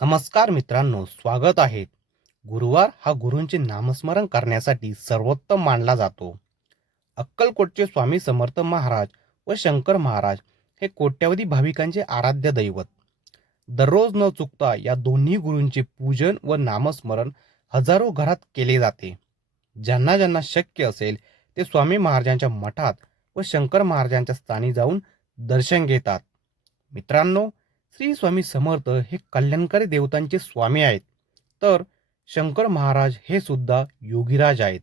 नमस्कार मित्रांनो, स्वागत आहे. गुरुवार हा गुरूंचे नामस्मरण करण्यासाठी सर्वोत्तम मानला जातो. अक्कलकोटचे स्वामी समर्थ महाराज व शंकर महाराज हे कोट्यवधी भाविकांचे आराध्य दैवत. दररोज न चुकता या दोन्ही गुरूंचे पूजन व नामस्मरण हजारो घरात केले जाते. ज्यांना ज्यांना शक्य असेल ते स्वामी महाराजांच्या मठात व शंकर महाराजांच्या स्थानी जाऊन दर्शन घेतात. मित्रांनो, श्री स्वामी समर्थ हे कल्याणकारी देवतांचे स्वामी आहेत, तर शंकर महाराज हे सुद्धा योगीराज आहेत.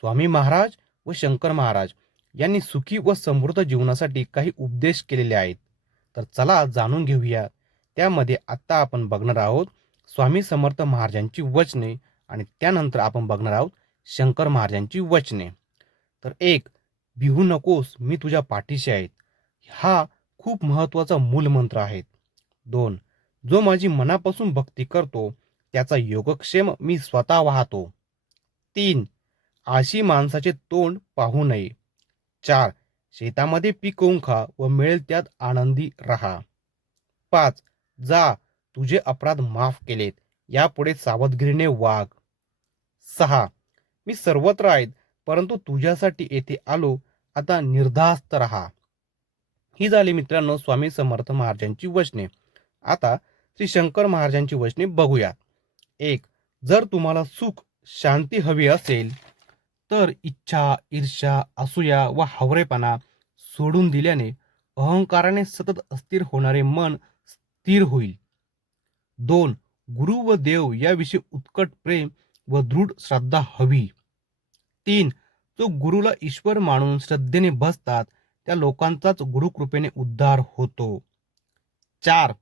स्वामी महाराज व शंकर महाराज यांनी सुखी व समृद्ध जीवनासाठी काही उपदेश केलेले आहेत. तर चला जाणून घेऊया. त्यामध्ये आता आपण बघणार आहोत स्वामी समर्थ महाराजांची वचने आणि त्यानंतर आपण बघणार आहोत शंकर महाराजांची वचने. तर एक, भिवू नकोस, मी तुझ्या पाठीशी आहे. हा खूप महत्वाचा मूलमंत्र आहे. 2, जो माझी मनापासून भक्ती करतो त्याचा योगक्षेम मी स्वतः वाहतो. 3, आळशी माणसाचे तोंड पाहू नये. 4, शेतामध्ये पिकवून खा व मिळेल त्यात आनंदी राहा. 5, जा, तुझे अपराध माफ केलेत, यापुढे सावधगिरीने वाग. 6, मी सर्वत्र आहेत परंतु तुझ्यासाठी येथे आलो, आता निर्धास्त राहा. ही झाली मित्रांनो स्वामी समर्थ महाराजांची वचने. आता श्री शंकर महाराजांची वचने बघूया. 1, जर तुम्हाला सुख शांती हवी असेल तर इच्छा, ईर्ष्या, असूया व हावरेपणा सोडून दिल्याने अहंकाराने सतत अस्थिर होणारे मन स्थिर होईल. 2, गुरु व देव याविषयी उत्कट प्रेम व दृढ श्रद्धा हवी. 3, जो गुरुला ईश्वर मानून श्रद्धेने बसतात त्या लोकांचाच गुरुकृपेने उद्धार होतो. 4,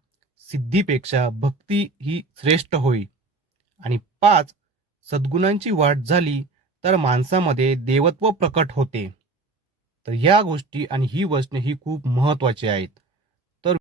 सिद्धीपेक्षा भक्ती ही श्रेष्ठ होई. आणि 5, सद्गुणांची वाढ झाली तर माणसामध्ये देवत्व प्रकट होते. तर या गोष्टी आणि ही वचने ही खूप महत्वाची आहेत.